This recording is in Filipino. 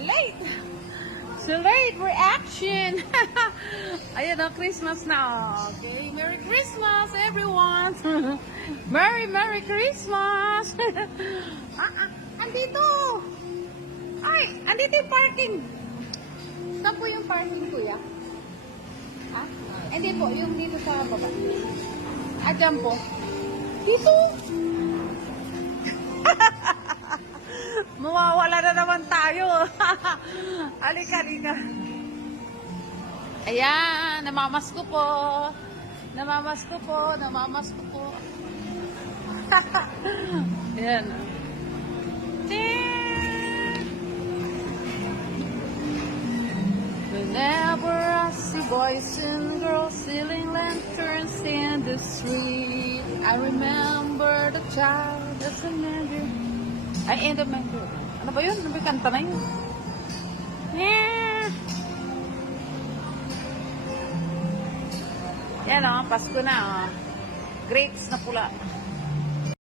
Late. So late reaction. Ayan o, Christmas na. Okay, Merry Christmas everyone. Merry Christmas. Andito. Ay, andito yung parking. Saan po yung parking, kuya? Ha? Hindi po, yung dito sa baba. Dyan po. Dito. Mawawala na naman tayo. Halika. Ayan, namamasko po. Ayan. Whenever I see boys and girls selling lanterns in the street, I remember the child that's in the ay, in the manger. Ano ba yun? Ano ba yung kanta na yun? Yeah. Yan o, Pasko na o. Grapes na pula.